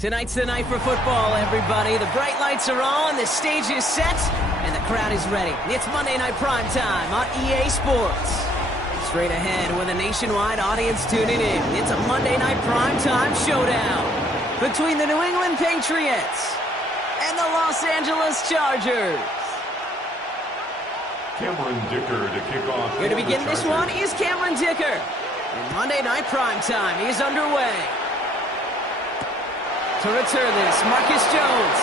Tonight's the night for football, everybody. The bright lights are on, the stage is set, and the crowd is ready. It's Monday Night Primetime on EA Sports. Straight ahead with a nationwide audience tuning in. It's a Monday Night Primetime showdown between the New England Patriots and the Los Angeles Chargers. Cameron Dicker to kick off. Here to begin this one is Cameron Dicker. And Monday Night Primetime is underway. To return this, Marcus Jones.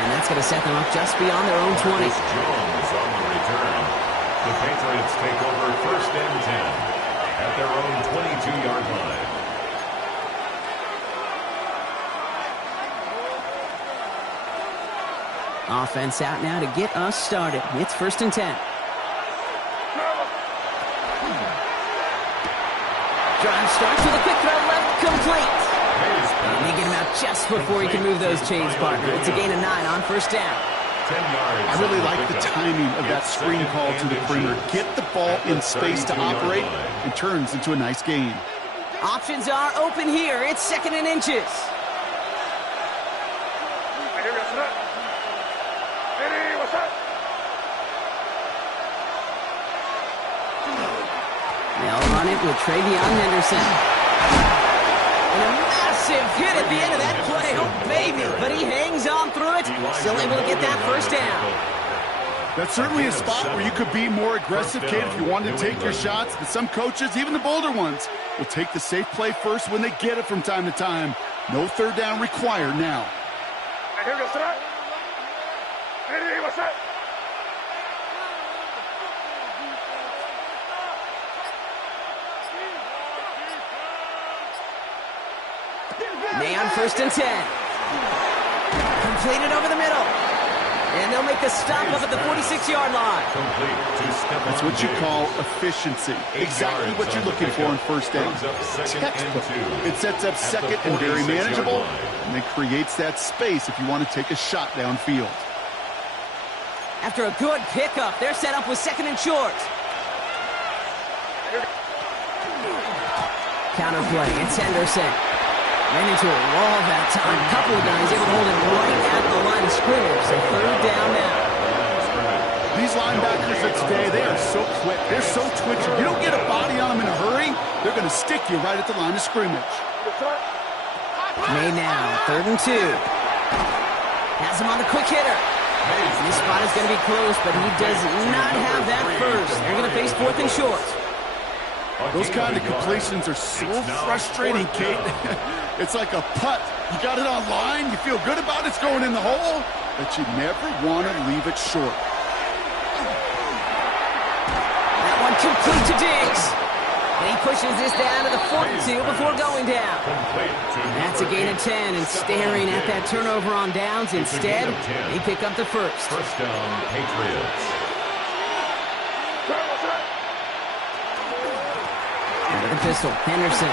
And that's going to set them up just beyond their own 20. Marcus Jones on the return. The Patriots take over 1st and 10 at their own 22-yard line. Offense out now to get us started. It's 1st and 10. Drive starts with a quick throw left, complete. And they get him out just before he can move those chains, partner. It's a gain of 9 on 1st down. 10 yards. I really like the timing of that screen call to the perimeter. Get the ball in space to operate and turns into a nice gain. Options are open here. It's 2nd and inches. They'll run it with Travion Henderson. And a massive hit at the end of that play. Oh, baby. But he hangs on through it. Still able to get that 1st down. That's certainly a spot where you could be more aggressive, Kate, if you wanted to take your shots. But some coaches, even the bolder ones, will take the safe play first when they get it from time to time. No 3rd down required now. May on 1st and 10. Completed over the middle. And they'll make the stop up at the 46-yard line. That's what you call efficiency. Exactly what you're looking for in 1st down. Textbook. It sets up 2nd and very manageable, and it creates that space if you want to take a shot downfield. After a good pickup, they're set up with 2nd and short. Counterplay, it's Henderson. Ran into a wall that time. A couple of guys able to hold it right at the line of scrimmage. So 3rd down now. These linebackers of today, they are so quick. They're so twitchy. You don't get a body on them in a hurry, they're going to stick you right at the line of scrimmage. May now, 3rd and 2. Has him on the quick hitter. And this spot is going to be close, but he does not have that first. They're going to face 4th and short. Those kind of completions are so frustrating, Kate. It's like a putt. You got it on line, you feel good about it's going in the hole, but you never want to leave it short. That one complete to Diggs. And he pushes this down to the 42 before going down. That's a gain of 10, and staring at that turnover on downs. Instead, they pick up the 1st. 1st down, Patriots. The pistol, Henderson.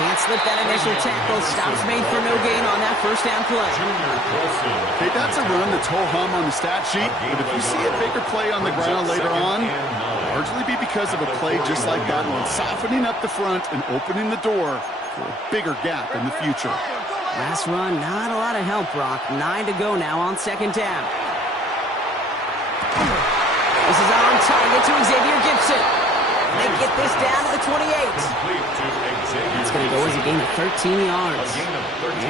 Can't slip that initial tackle. Stops made for no gain on that 1st down play. Hey, that's a run that's ho-hum on the stat sheet, but if you see a bigger play on the ground later on, largely be because of a play just like that one, softening up the front and opening the door for a bigger gap in the future. Last run, not a lot of help, Brock. 9 to go now on 2nd down. This is on target to Xavier Gipson. They get this down to the 28. It's going to go as a gain of 13 yards.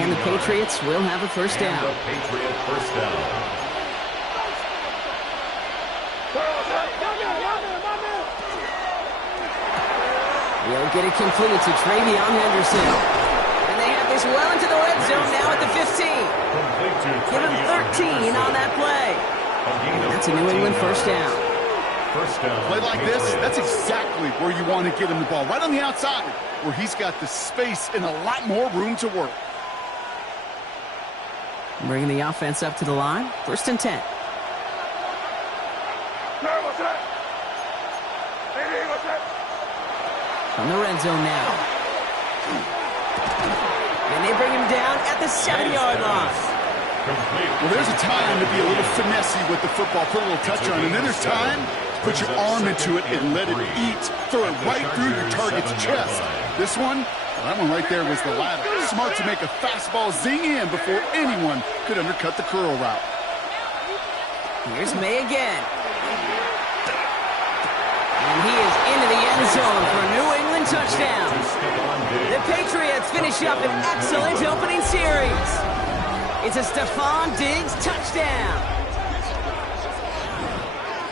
And the Patriots will have a 1st down. Patriot 1st down. They'll get it complete to Travion Henderson. And they have this well into the red zone now at the 15. Give him 13 on that play. And that's a New England 1st down. Play like this, that's exactly where you want to get him the ball. Right on the outside, where he's got the space and a lot more room to work. Bringing the offense up to the line. 1st and 10. From the red zone now. And they bring him down at the 7-yard line. Well, there's a time to be a little finessey with the football, put a little touch on it. And then there's time to put your arm into it and let it eat. Throw it right through your target's chest. This one, well, that one right there was the latter. Smart to make a fastball zing in before anyone could undercut the curl route. Here's May again. And he is into the end zone for a New England touchdown. The Patriots finish up an excellent opening series. It's a Stephon Diggs touchdown.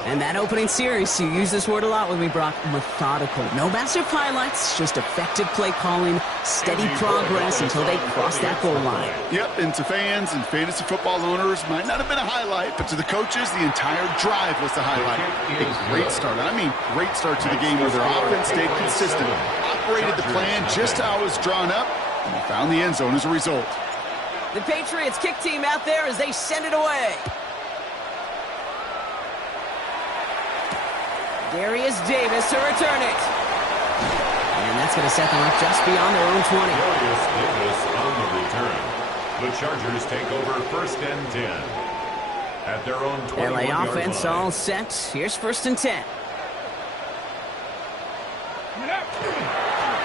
And that opening series, you use this word a lot with me, Brock, methodical. No massive highlights, just effective play calling, steady progress until they cross that goal line. Yep, and to fans and fantasy football owners, might not have been a highlight, but to the coaches, the entire drive was the highlight. A great start. I mean, great start to the game where their offense stayed consistent, operated the plan just how it was drawn up, and they found the end zone as a result. The Patriots kick team out there as they send it away. Darius Davis to return it. And that's going to set them up just beyond their own 20. Darius Davis on the return. The Chargers take over 1st and 10. At their own 21-yard LA offense line. all set. Here's 1st and 10.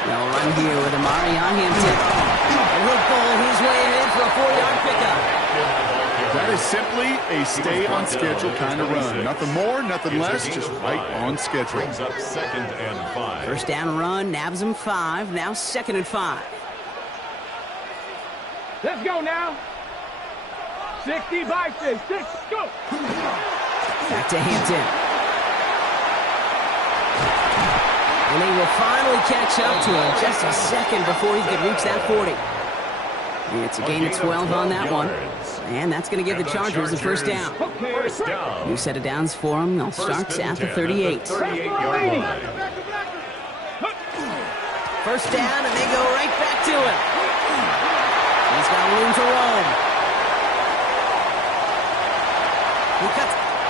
No run here with Amari on him. And he'll bowl his way in for a 4-yard pickup. That is simply a stay-on-schedule kind of run. Nothing more, nothing less, just right on schedule. Brings up 2nd and 5. First down run, nabs him 5. Now 2nd and 5. Let's go now. 60 by 6. Go. Back to Hampton. And they will finally catch up to him just a second before he can reach that 40. And it's a gain of 12 on that one. And that's going to give the Chargers the first down. First down. New set of downs for them. They'll start at the 38. 38-yard line. First down, and they go right back to him. He's got room to roam.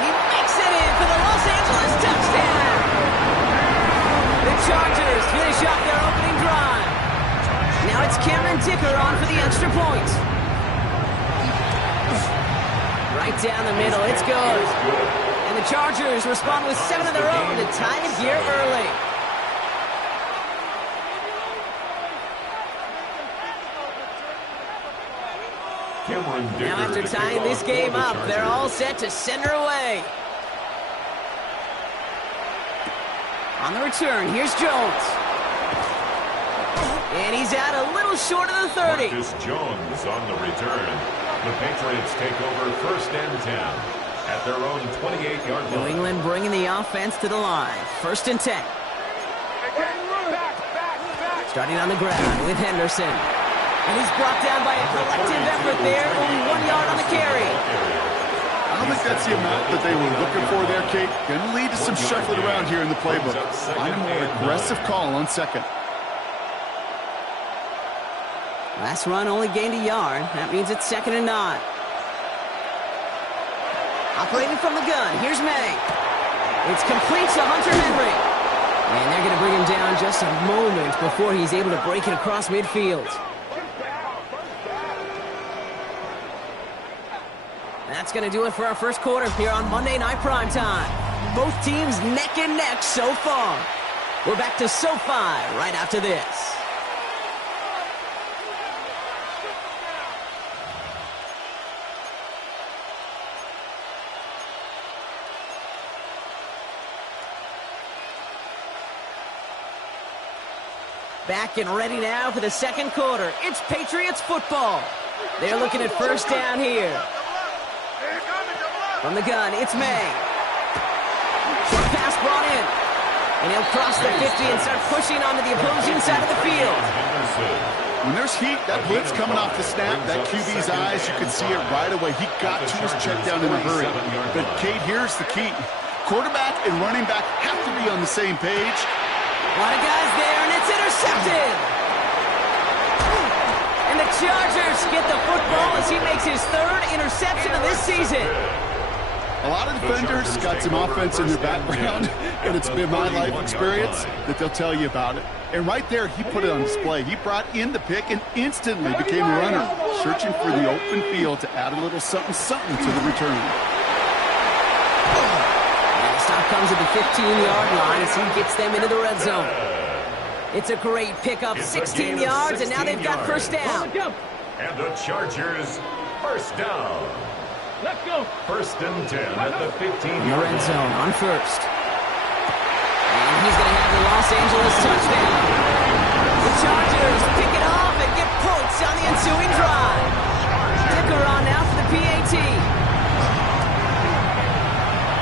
He makes it in for the Los Angeles touchdown. The Chargers finish up their opening drive. Now it's Cameron Dicker on for the extra point. Right down the middle, it's good. And the Chargers respond with 7 of their own to tie it here early. Now after tying this game up, they're all set to send her away. On the return, here's Jones. And he's out a little short of the 30. Marcus Jones on the return. The Patriots take over 1st and 10 at their own 28-yard line. New England bringing the offense to the line. 1st and 10. Starting on the ground with Henderson. And he's brought down by a collective effort there. Only 1 yard on the carry. I don't think that's the amount that they were looking for there, Kate. Going to lead to some shuffling around here in the playbook. Find a more aggressive call on 2nd. Last run only gained a yard. That means it's 2nd and 9. Operating from the gun, here's May. It's complete to Hunter Henry. And they're going to bring him down just a moment before he's able to break it across midfield. That's going to do it for our first quarter here on Monday Night Primetime. Both teams neck and neck so far. We're back to SoFi right after this. Back and ready now for the second quarter. It's Patriots football. They're looking at first down here. From the gun, it's May. Short pass brought in. And he'll cross the 50 and start pushing onto the opposing side of the field. When there's heat, that blitz coming off the snap, that QB's eyes, you can see it right away. He got to his check down in a hurry. But, Kate, here's the key. Quarterback and running back have to be on the same page. A lot of guys there, and it's intercepted. And the Chargers get the football as he makes his 3rd interception of this season. A lot of defenders got some offense in their background, and it's been my life experience that they'll tell you about it. And right there, he put it on display. He brought in the pick and instantly became a runner, searching for the open field to add a little something-something to the return. And the stop comes at the 15-yard line as he gets them into the red zone. It's a great pickup, 16 yards, and now they've got first down. And the Chargers, first down. Let's go. First and 10 at the 15-yard line. Red zone on first. And he's going to have the Los Angeles touchdown. The Chargers pick it off and get points on the ensuing drive. Dicker on now for the PAT.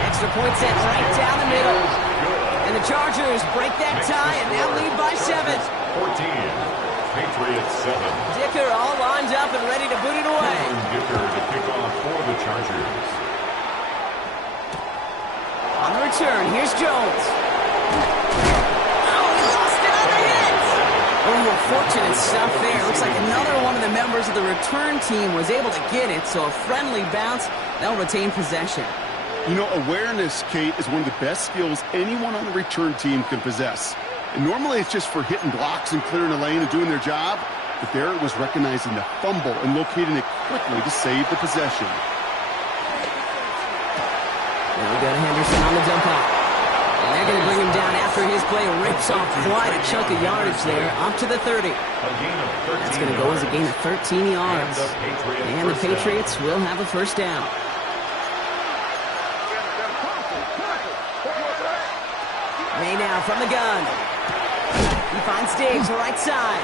Extra point set right down the middle. And the Chargers break that tie and now lead by 7. 14. Patriots 7. Dicker all lined up and ready to boot it away. Dicker to kick off for the Chargers. On the return, here's Jones. Oh, he lost it on the hit. Oh, fortunate stuff there. Looks like another one of the members of the return team was able to get it, so a friendly bounce. They'll retain possession. You know, awareness, Kate, is one of the best skills anyone on the return team can possess. And normally it's just for hitting blocks and clearing a lane and doing their job. But there it was recognizing the fumble and locating it quickly to save the possession. Now we got Henderson on the dump off. And they're going to bring him down after his play rips off quite a chunk of yardage there, up to the 30. That's going to go as a gain of 13 yards. And the Patriots will have a first down. May now from the gun. He finds Diggs, right side.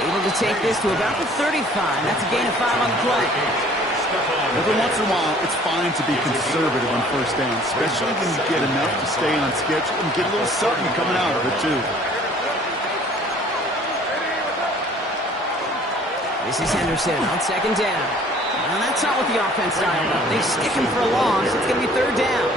Able to take this to about the 35. That's a gain of 5 on the play. Every once in a while, it's fine to be conservative on first down, especially when you get enough to stay on schedule and get a little something coming out of it, too. This is Henderson on second down. Well, that's not what the offense style about. They stick him for a loss. It's going to be third down.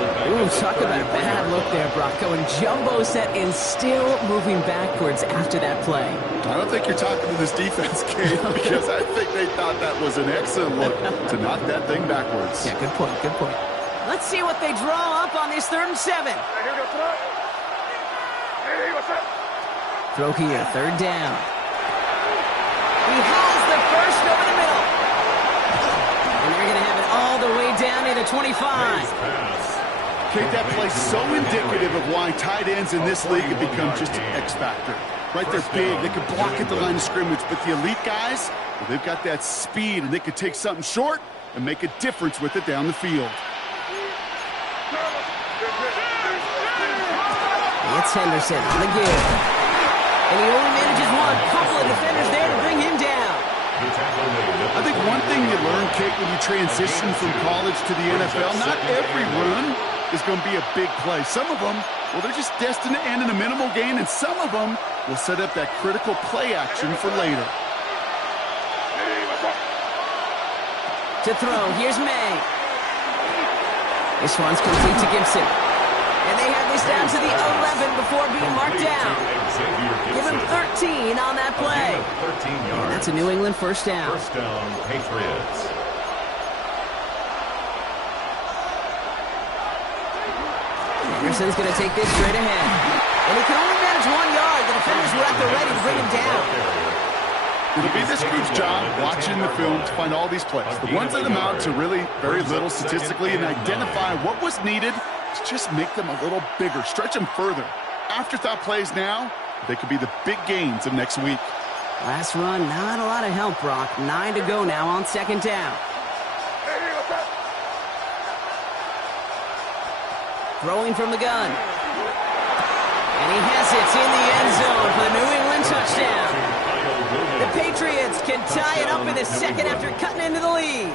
Ooh, talk about a bad look there, Brock. Going jumbo set and still moving backwards after that play. I don't think you're talking to this defense, Kate, because I think they thought that was an excellent look to knock that thing backwards. Yeah, good point, good point. Let's see what they draw up on this 3rd and 7. Throw here, third down. He has the first over the middle. And they're going to have it all the way down to the 25. Kate, that play's so indicative of why tight ends in this league have become just an X factor. Right, they're big, they can block at the line of scrimmage, but the elite guys, well, they've got that speed, and they can take something short and make a difference with it down the field. It's Henderson on the give. And he only manages one. Couple of defenders there to bring him down. I think one thing you learn, Kate, when you transition from college to the NFL, not every run is going to be a big play. Some of them, well, they're just destined to end in a minimal gain, and some of them will set up that critical play action for later. To throw, here's May. This one's complete to Gibson. And they have this down to the 11 before being marked down. Give him 13 on that play. And that's a New England first down. First down, Patriots. Anderson's going to take this straight ahead. And he can only manage 1 yard. The defenders were at the ready to bring him down. It'll be this group's job watching the film to find all these plays. The ones that amount to really very little statistically and identify what was needed to just make them a little bigger, stretch them further. Afterthought plays now, they could be the big gains of next week. Last run, not a lot of help, Brock. 9 to go now on second down. Throwing from the gun. And he has it in the end zone for the New England touchdown. The Patriots can tie it up in the second after cutting into the lead.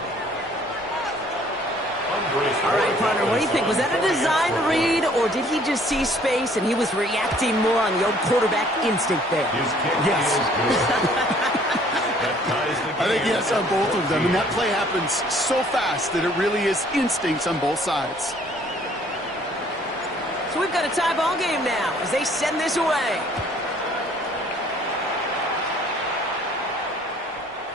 All right, partner, what do you think? Was that a design read, or did he just see space and he was reacting more on the old quarterback instinct there? Yes. I think yes on both of them, and that play happens so fast that it really is instincts on both sides. So we've got a tie ball game now as they send this away.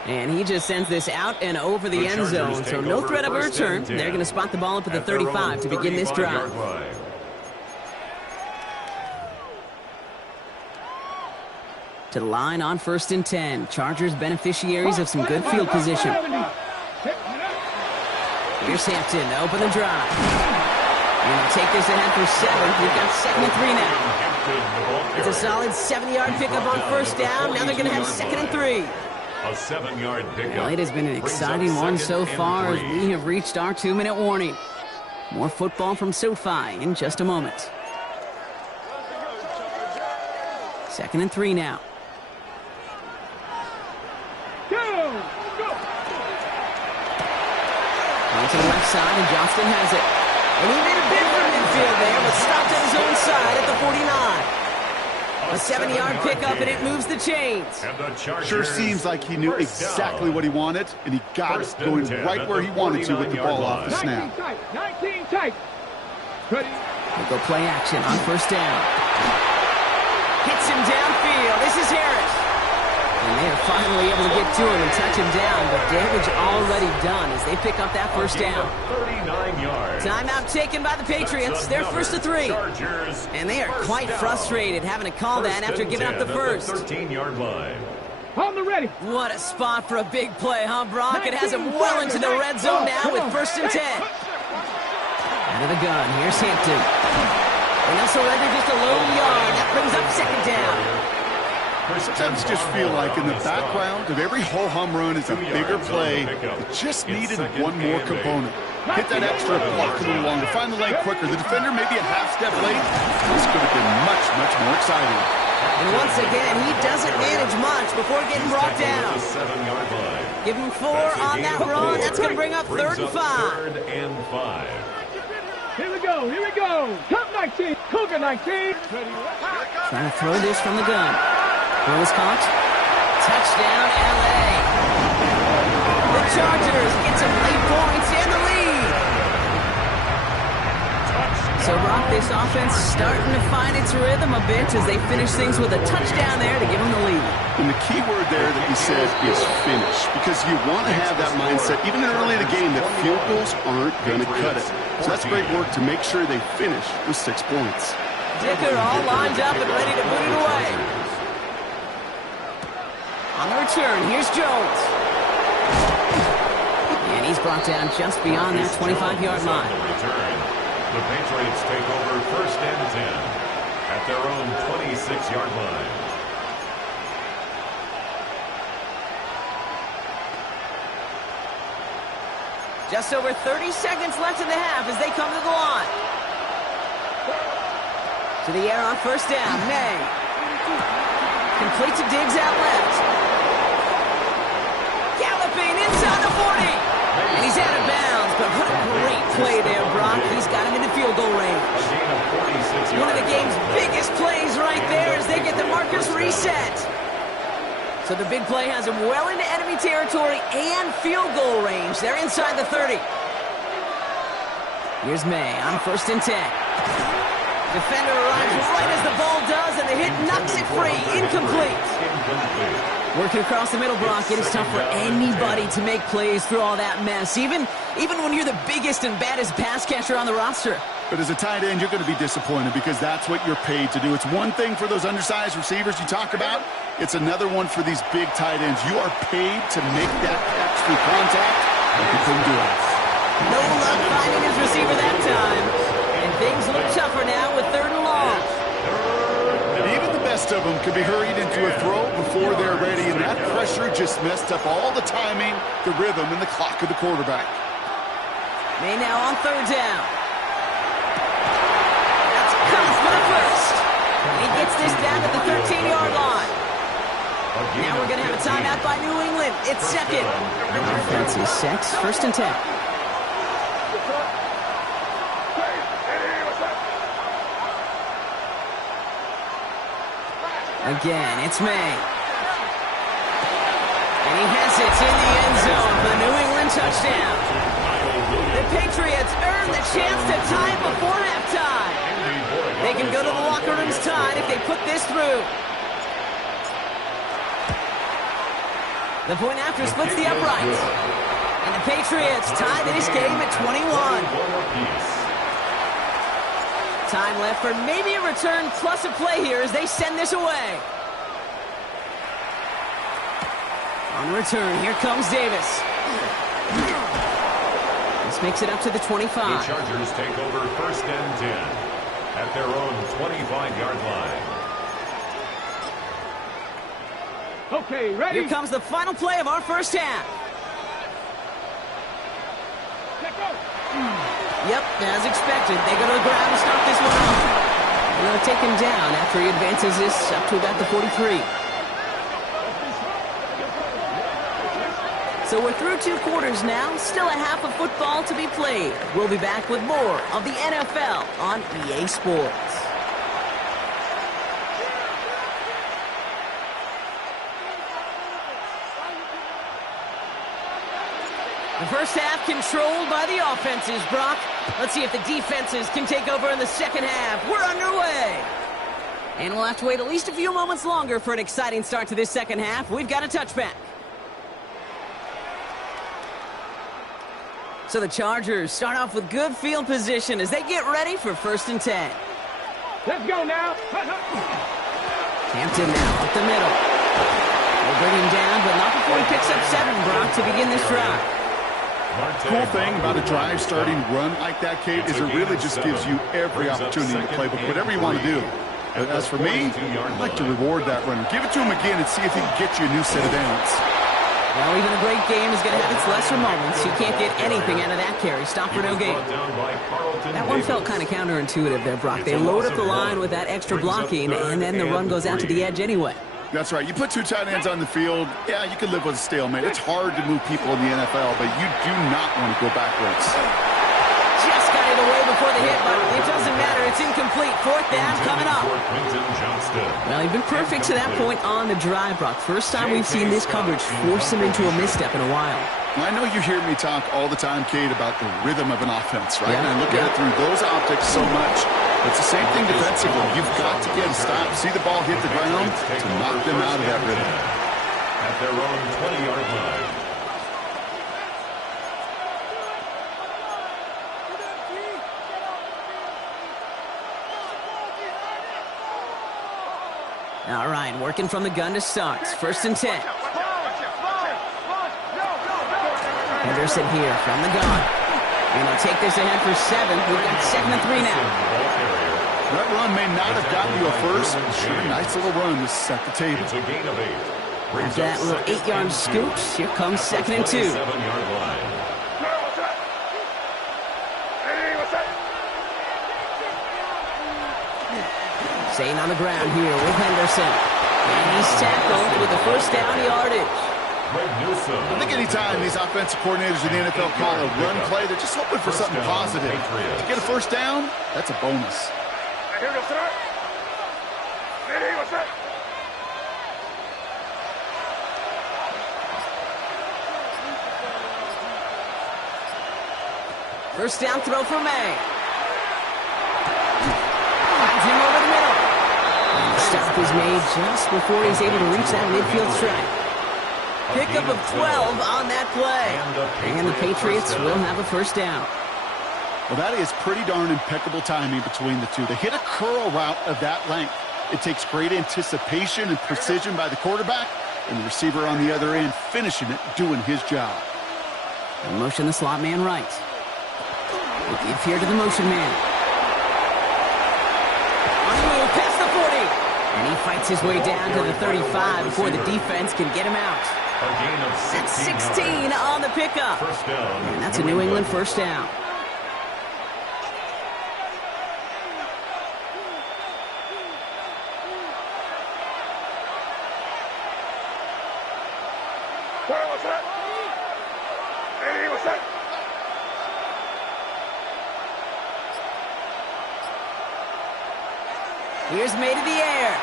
And he just sends this out and over the end zone, so no threat of a return. They're going to spot the ball up at the 35 to begin this drive. To the line on 1st and 10. Chargers beneficiaries of some good field position. Here's Hampton to open the drive. Going to take this ahead for 7. We've got 2nd and 3 now. It's a solid 70-yard pickup on 1st down. Now they're going to have 2nd and 3. A 7-yard pickup. Well, it has been an exciting one so far as we have reached our 2-minute warning. More football from SoFi in just a moment. 2nd and 3 now. On to the left side, and Johnston has it. And he made a bid for midfield there, but stopped at his own side at the 49. A 7-yard pickup, and it moves the chains. Sure seems like he knew exactly what he wanted, and he got it going right where he wanted to with the ball off the snap. 19 tight. Ready. We'll go play action on 1st down. Hits him downfield. This is Harris. And they are finally able to get to him and touch him down, but damage already done as they pick up that 1st down. 39 yards. Timeout taken by the Patriots. They're 1st to 3. And they are quite frustrated having to call that after giving up the first. 13-yard line. On the ready. What a spot for a big play, huh, Brock? It has him well into the red zone now with 1st and 10. Out of the gun, here's Hampton. And they'll surrender just a lone yard. That brings up 2nd down. Sometimes just feel like in the background of every ho-hum run is a bigger play. It just needed one more component. Hit that extra block a little longer, find the lane quicker. The defender maybe a half step late. This could have been much, much more exciting. And once again, he doesn't manage much before getting brought down. Give him 4 on that run. That's going to bring up 3rd and 5. 3rd and 5. Here we go, here we go. Top 19, Cougar 19. Trying to throw this from the gun. Throw is caught. Touchdown, L.A. The Chargers get some late points and the lead. So, Brock, this offense starting to find its rhythm a bit as they finish things with a touchdown there to give them the lead. And the key word there that you said is finish, because you want to have that mindset, even early in the game, that field goals aren't going to cut it. So that's great work to make sure they finish with 6 points. Dicker all lined up and ready to boot it away. On the return, here's Jones. And he's brought down just beyond that 25-yard line. The Patriots take over 1st and 10 at their own 26-yard line. Just over 30 seconds left in the half as they come to the line. To the air on 1st down, May. Complete to Diggs out left. Galloping inside the 40. And he's out of bounds, but what a great play there, Brock. He's got him into field goal range. One of the game's biggest plays right there as they get the markers reset. So the big play has him well into enemy territory and field goal range. They're inside the 30. Here's May on 1st and 10. Defender arrives right as the ball does, and the hit knocks it free. Incomplete. Working across the middle, Brock, it is tough for anybody to make plays through all that mess, even when you're the biggest and baddest pass catcher on the roster. But as a tight end, you're going to be disappointed because that's what you're paid to do. It's one thing for those undersized receivers you talk about. It's another one for these big tight ends. You are paid to make that catch through contact, and you couldn't do it. No luck finding his receiver that time. And things look tougher now with 3rd and long. Even the best of them could be hurried into a throw before they're ready, and that pressure just messed up all the timing, the rhythm, and the clock of the quarterback. May now on 3rd down. That's Comes for the first. He gets this down to the 13-yard line. Now we're going to have a timeout by New England. It's 2nd. Offense is set. 1st and 10. Again, it's May. And he has it in the end zone for the New England touchdown. The Patriots earn the chance to tie it before halftime. They can go to the locker rooms tied if they put this through. The point after splits the uprights. And the Patriots tie this game at 21. Time left for maybe a return plus a play here as they send this away. On return, here comes Davis. This makes it up to the 25. The Chargers take over 1st and 10 at their own 25-yard line. Okay, ready? Here comes the final play of our first half. Let go. Yep, as expected, they go to the ground to start this one off. They're going to take him down after he advances this up to about the 43. So we're through 2 quarters now, still a half of football to be played. We'll be back with more of the NFL on EA Sports. The first half controlled by the offenses, Brock. Let's see if the defenses can take over in the second half. We're underway. And we'll have to wait at least a few moments longer for an exciting start to this second half. We've got a touchback. So the Chargers start off with good field position as they get ready for 1st and 10. Let's go now. Hampton now up the middle. They'll bring him down, but not before he picks up 7, Brock, to begin this drive. Cool thing about a drive starting run like that, Kate, is it really just gives you every opportunity in the playbook, whatever you want to do. As for me, I'd like to reward that run. Give it to him again and see if he can get you a new set of downs. Well, even a great game is going to have its lesser moments. You can't get anything out of that carry. Stop for no gain. That one felt kind of counterintuitive there, Brock. They load up the line with that extra blocking, and then the run goes out to the edge anyway. That's right. You put 2 tight ends on the field, yeah, you can live with a stalemate. It's hard to move people in the NFL, but you do not want to go backwards. Just got it away before the hit, but it doesn't matter. It's incomplete. 4th down coming up. Well, he's been perfect to that point on the drive, Brock. First time we've seen this coverage force him into a misstep in a while. I know you hear me talk all the time, Kate, about the rhythm of an offense, right? Yeah. And I look at it through those optics so much. It's the same thing defensively. You've got to get a stop, see the ball hit the ground to knock them out of that rhythm. At their own 20-yard line. All right, working from the gun to start. 1st and 10. Henderson here from the gun. And he'll take this ahead for 7. We've got 2nd and 3 now. That run may not have gotten you a first. Sure, nice little run to set the table. It's a gain of 8. After that little 8-yard scoop, here comes 2nd and 2. 7-yard line. Staying on the ground here with Henderson. And he's tackled with the 1st down yardage. I think anytime these offensive coordinators in the NFL call a run play, they're just hoping for something positive. To get a 1st down, that's a bonus. First down throw for May. Finds him over the middle. And the stop is made just before he's able to reach that midfield strike. Pickup of 12 on that play. And the Patriots will have a 1st down. Well, that is pretty darn impeccable timing between the two. They hit a curl route of that length. It takes great anticipation and precision by the quarterback, and the receiver on the other end finishing it, doing his job. They'll motion the slot man right. They give here to the motion man. On the move, past the 40. And he fights his way down to the 35 before the defense can get him out. That's 16 on the pickup. And that's a New England 1st down. Here's May to the air.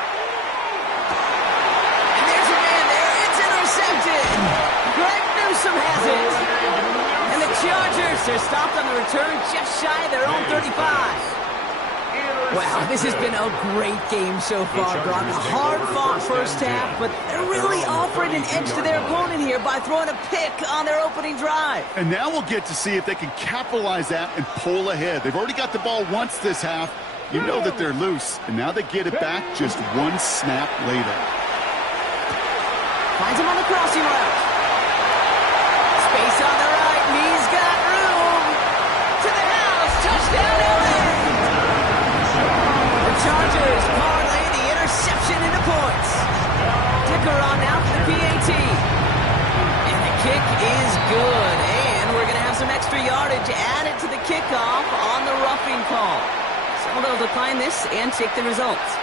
And there's a man there. It's intercepted. Greg Newsome has it. And the Chargers are stopped on the return just shy of their own 35. Wow, this has been a great game so far, Brock. A hard-fought first half, but they're really offering an edge to their opponent here by throwing a pick on their opening drive. And now we'll get to see if they can capitalize that and pull ahead. They've already got the ball once this half. You know that they're loose, and now they get it back just one snap later. Finds him on the crossing route. Space on the right, and he's got room. To the house, touchdown LA! The Chargers parlay the interception into points. Dicker on now for the PAT. And the kick is good, and we're going to have some extra yardage added to the kickoff on the roughing call. So they'll decline this and take the results.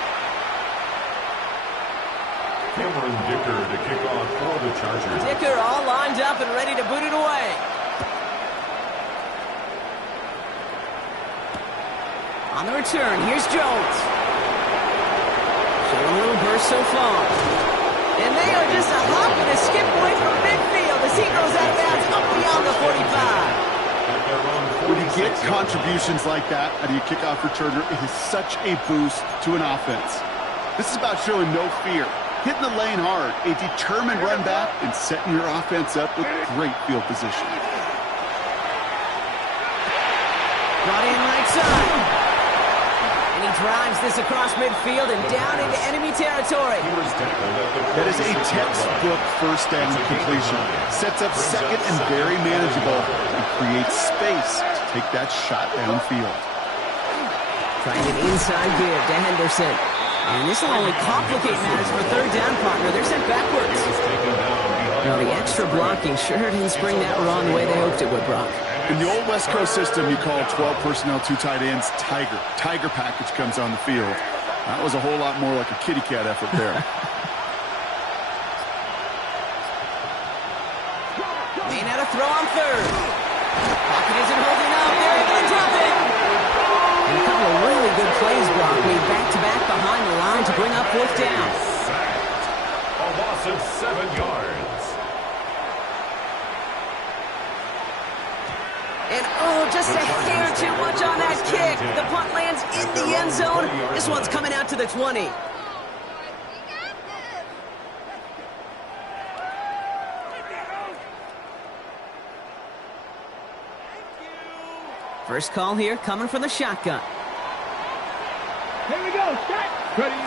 Cameron Dicker to kick off for the Chargers. Dicker all lined up and ready to boot it away. On the return, here's Jones. Showing a little burst so far. And they are just a hop and a skip away from midfield as he goes out of bounds up beyond the 45. When you get contributions like that out of your kickoff returner, it is such a boost to an offense. This is about showing no fear, hitting the lane hard, a determined run back, and setting your offense up with great field position. Brought in right side. And he drives this across midfield and down into enemy territory. That is a textbook first down completion. Sets up second and very manageable and creates space to take that shot downfield. Trying an inside give to Henderson. And this will only complicate matters for third down partner. They're sent backwards. Now the extra blocking sure didn't spring that wrong the way they hoped it would, Brock. In the old West Coast system, you call 12 personnel, 2 tight ends, Tiger. Tiger package comes on the field. That was a whole lot more like a kitty cat effort there. May not a throw on third. Pocket isn't holding up. They're able to drop it. And a couple of really good plays, Brock, made back-to-back behind the line to bring up fourth down. A loss of 7 yards. And oh, just a hair too much on that kick. The punt lands in the end zone. This one's coming out to the 20. First call here coming from the shotgun. Here we go. Start. Ready.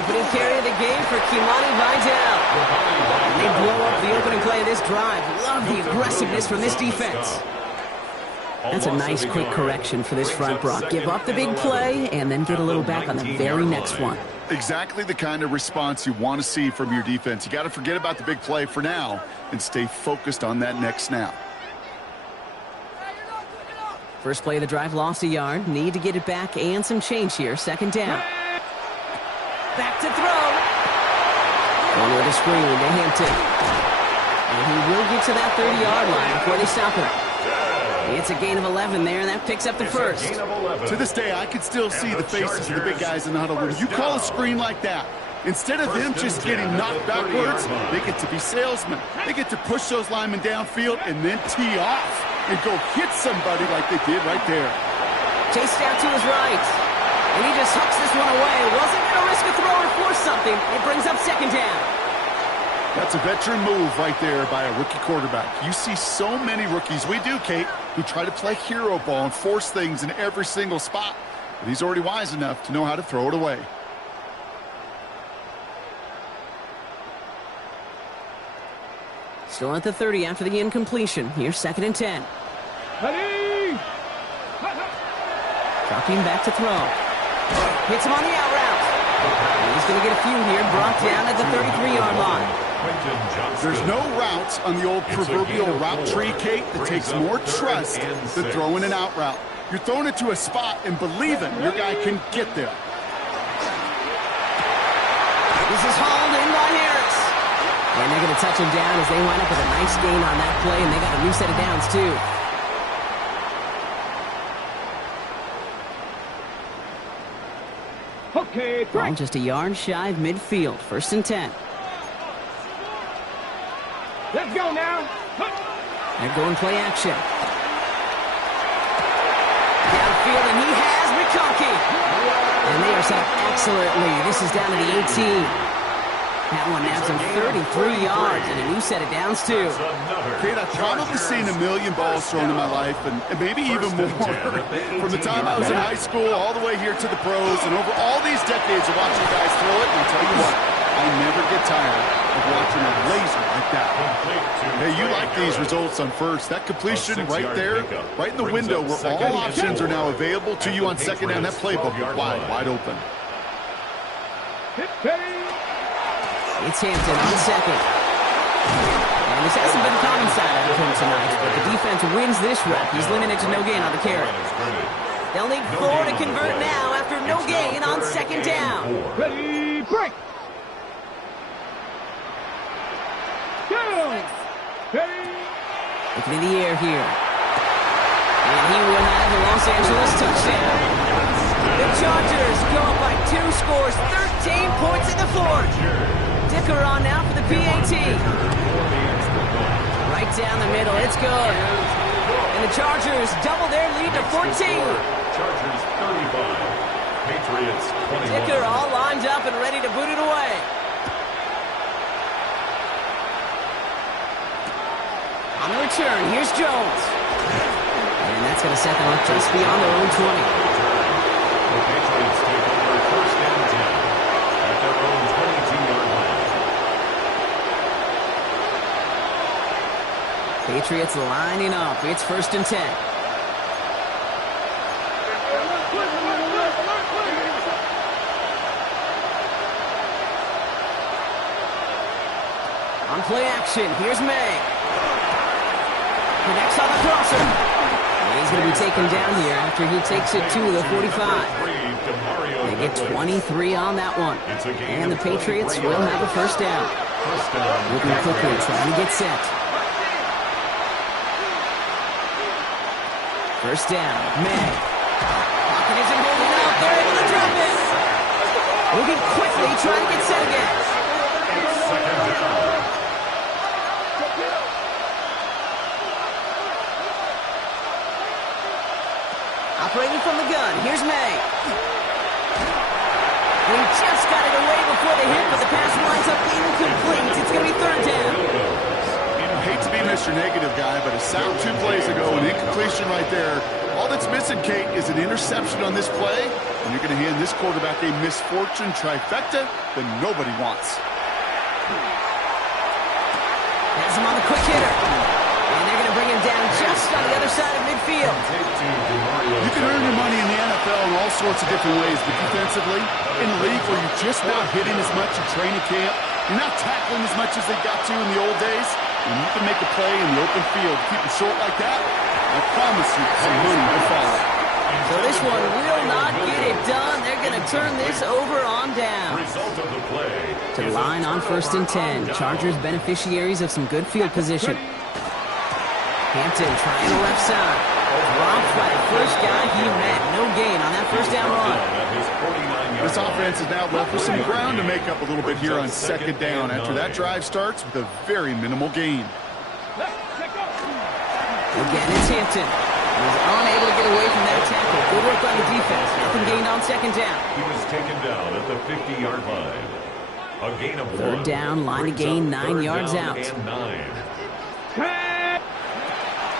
Opening carry of the game for Kimani Vidal. And they blow up the opening play of this drive. Love the aggressiveness from this defense. That's a nice quick correction for this front, Brock. Give up the big play and then get a little back on the very next one. Exactly the kind of response you want to see from your defense. You got to forget about the big play for now and stay focused on that next snap. First play of the drive, lost a yard. Need to get it back and some change here. Second down. Back to throw. Going with a screen to Hampton. And he will get to that 30-yard line before they stop him. It's a gain of 11 there, and that picks up the first. To this day, I can still see the faces of the big guys in the huddle. When you call a screen like that, instead of them just getting knocked backwards, they get to be salesmen. They get to push those linemen downfield and then tee off and go hit somebody like they did right there. Chased out to his right, and he just hooks this one away. Wasn't going to risk a throw or force something. It brings up second down. That's a veteran move right there by a rookie quarterback. You see so many rookies, we do, Kate, who try to play hero ball and force things in every single spot. But he's already wise enough to know how to throw it away. Still at the 30 after the incompletion. Here's second and 10. Ready. Dropping back to throw. Hits him on the out route. He's going to get a few here, brought down at the 33-yard line. There's no routes on the old proverbial route tree, Kate, that takes more trust than throwing an out route. You're throwing it to a spot and believing your guy can get there. This is hauled in by Harris. And they're going to touch him down as they wind up with a nice gain on that play, and they got a new set of downs, too. Okay, Well, just a yard shy of midfield. First and 10. let's go now. They're going play action. Downfield, and he has McConkey. And they are set up excellently. This is down to the 18. That one naps him 33 yards and a new set of downs, too. Kate, I've probably seen a million balls thrown in my life, and maybe even more. From the time I was in high school all the way here to the pros, and over all these decades of watching guys throw it, and I'll tell you what, I never get tired of watching a laser like that. Hey, you like these results on first. That completion right there, right in the window where all options are now available to you on second down. That playbook wide open. It's Hampton on second. And this hasn't been a common side of him tonight, but the defense wins this rep. He's limited to no gain on the carry. They'll need 4 to convert now after no gain on second down. Ready, break. Looking in the air here. And he will have the Los Angeles touchdown. The Chargers go up by 2 scores, 13 points in the fourth. Dicker on now for the PAT. Right down the middle, it's good. And the Chargers double their lead to 14. Chargers 35. Patriots 21. Dicker all lined up and ready to boot it away. On the return, here's Jones. And that's going to set them up just beyond their own 20. The Patriots take over first and 10 at their own 22-yard line. Patriots lining up. It's first and 10. On play action, here's May. Connects on the crosser. And he's going to be taken down here after he takes it to the 45. They get 23 on that one. And the Patriots will have a first down. Looking quickly, trying to get set. First down, May. Pocket isn't holding out. They're able to drop it. Moving quickly, trying to get set again. Operating from the gun, here's May. He just got it away before the hit, but the pass winds up incomplete. It's going to be third down. I hate to be Mr. Negative guy, but a sound 2 plays ago, an incompletion right there. All that's missing, Kate, is an interception on this play, and you're going to hand this quarterback a misfortune trifecta that nobody wants. Has him on the quick hitter. And they're going to bring him down just on the other side of midfield. You can earn your money in the NFL in all sorts of different ways, but defensively, in a league where you're just not hitting as much in training camp, you're not tackling as much as they got to in the old days, and you can make a play in the open field, keep it short like that, I promise you some money will follow. So this one will not get it done. They're going to turn this over on down. Result of the play. To the line on first and 10. Chargers beneficiaries of some good field position. Hampton trying the left side. Dropped by the first guy he met. No gain on that first down run. This offense is now left with some ground to make up a little bit here on second down after that drive starts with a very minimal gain. Again, it's Hampton. He's unable to get away from that tackle. Good work by the defense. Nothing gained on second down. He was taken down at the 50-yard line. A gain of 1. Third down, line to gain, 9 yards out. And 9.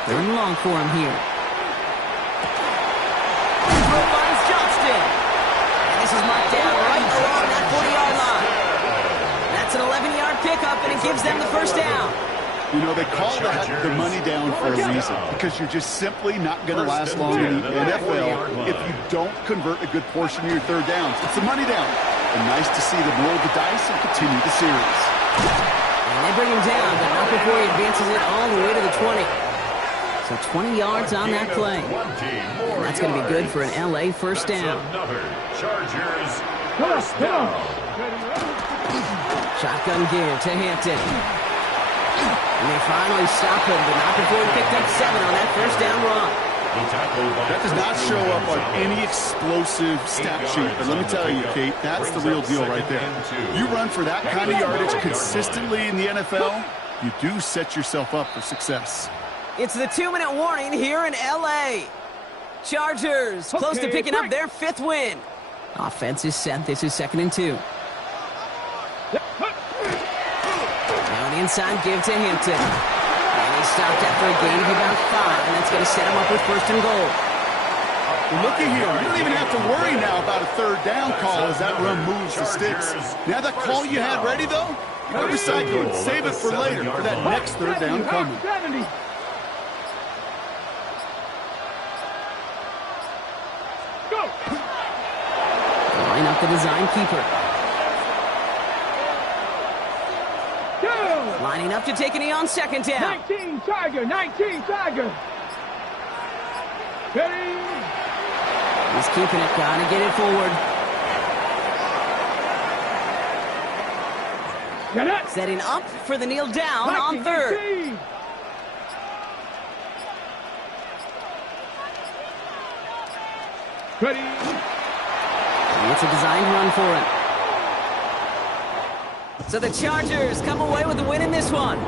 Third and long for him here. Throw finds Johnston. And this is marked down right along that 40-yard line. That's an 11-yard pickup, and it gives them the first down. You know, they call that the money down for a reason, because you're just simply not going to last long in the NFL if you don't convert a good portion of your third downs. It's the money down. And nice to see them roll the dice and continue the series. And they bring him down, but not before he advances it all the way to the 20. So 20 yards on that play. And that's going to be good for an LA first down. Chargers first down. Shotgun give to Hampton. And they finally stop him, but not before he picked up 7 on that first down run. That does not show up on any explosive stat sheet, but let me tell you, Kate, that's the real deal right there. You run for that kind of yardage consistently in the NFL, you do set yourself up for success. It's the 2-minute warning here in L.A. Chargers close to picking up their 5th win. Offense is set. This is 2nd and 2. inside give to Hampton. And he stopped after a gain of about 5, and that's going to set him up with first and goal. Well, looky here. You don't even have to worry now about a third down call as that run moves the sticks. Now that call you had ready, though, you can recycle it. Save it for later for that next third down coming. 70. Go. Line up the design keeper. Go. Lining up to take a knee on second down. 19 Tiger. 19 Tiger. Ready. He's keeping it. Gotta get it forward. Get it. Setting up for the kneel down on third. 19. Ready. And it's a designed run for it. So the Chargers come away with the win in this one.